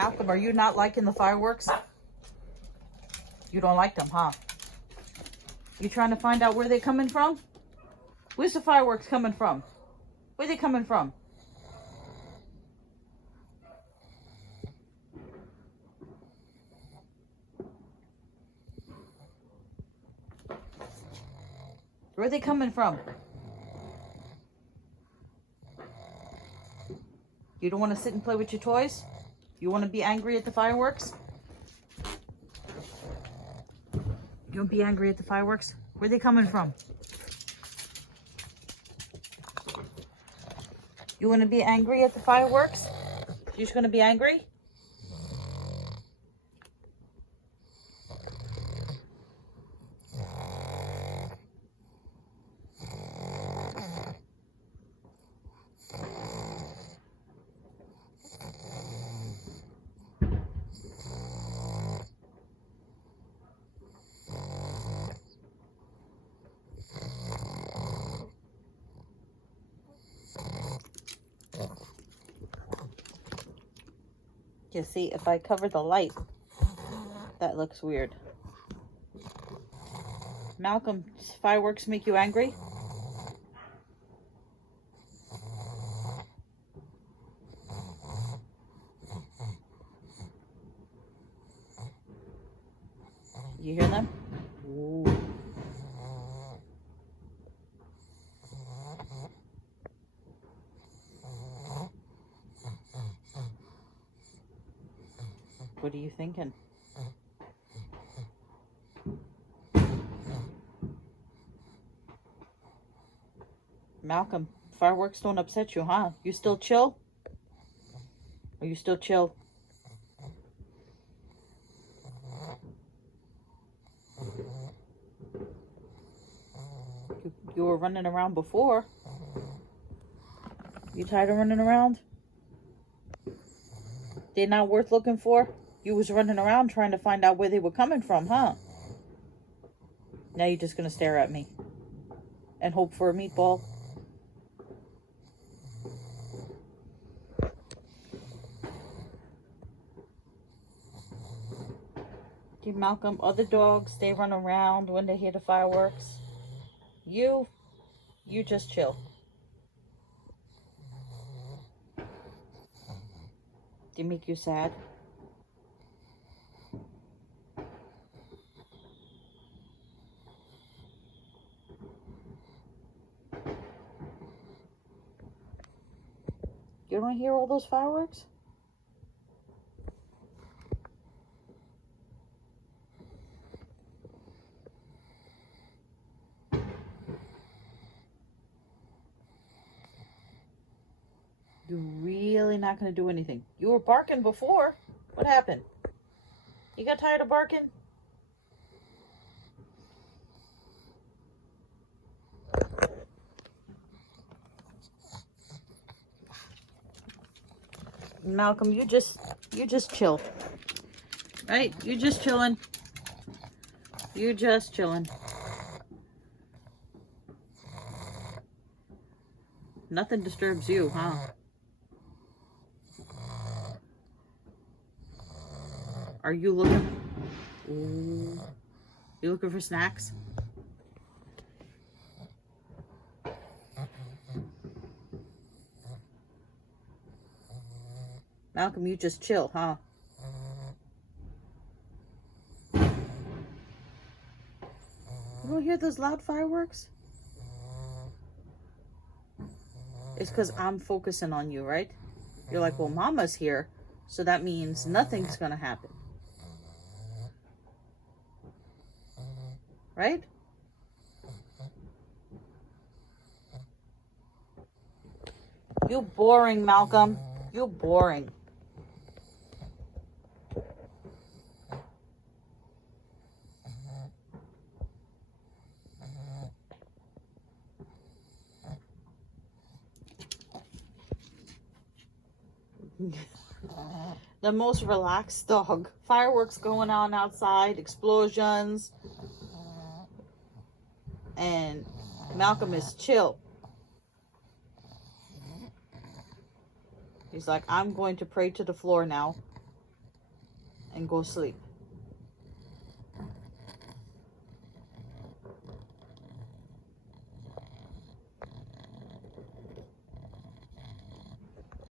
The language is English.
Malcolm, are you not liking the fireworks? You don't like them, huh? You trying to find out where they're coming from? Where's the fireworks coming from? Where they coming from? Where are they coming from? You don't want to sit and play with your toys? You want to be angry at the fireworks? You don't be angry at the fireworks? Where are they coming from? You want to be angry at the fireworks? You're just going to be angry? You see, if I cover the light, that looks weird. Malcolm, fireworks make you angry? You hear them? Ooh. What are you thinking? Malcolm, fireworks don't upset you, huh? You still chill? Are you still chill? You were running around before. You tired of running around? They're not worth looking for? You was running around trying to find out where they were coming from, huh? Now you're just gonna stare at me and hope for a meatball. Dear Malcolm, other dogs, they run around when they hear the fireworks. You just chill. They make you sad? You don't hear all those fireworks? You're really not going to do anything. You were barking before. What happened? You got tired of barking? Malcolm, you just chill. Right? You just chilling. You just chilling. Nothing disturbs you, huh? Are you looking? Ooh. You looking for snacks? Malcolm, you just chill, huh? You don't hear those loud fireworks? It's because I'm focusing on you, right? You're like, well, Mama's here, so that means nothing's gonna happen. Right? You boring, Malcolm. You boring. The most relaxed dog. Fireworks going on outside, explosions. And Malcolm is chill. He's like, I'm going to pray to the floor now and go sleep.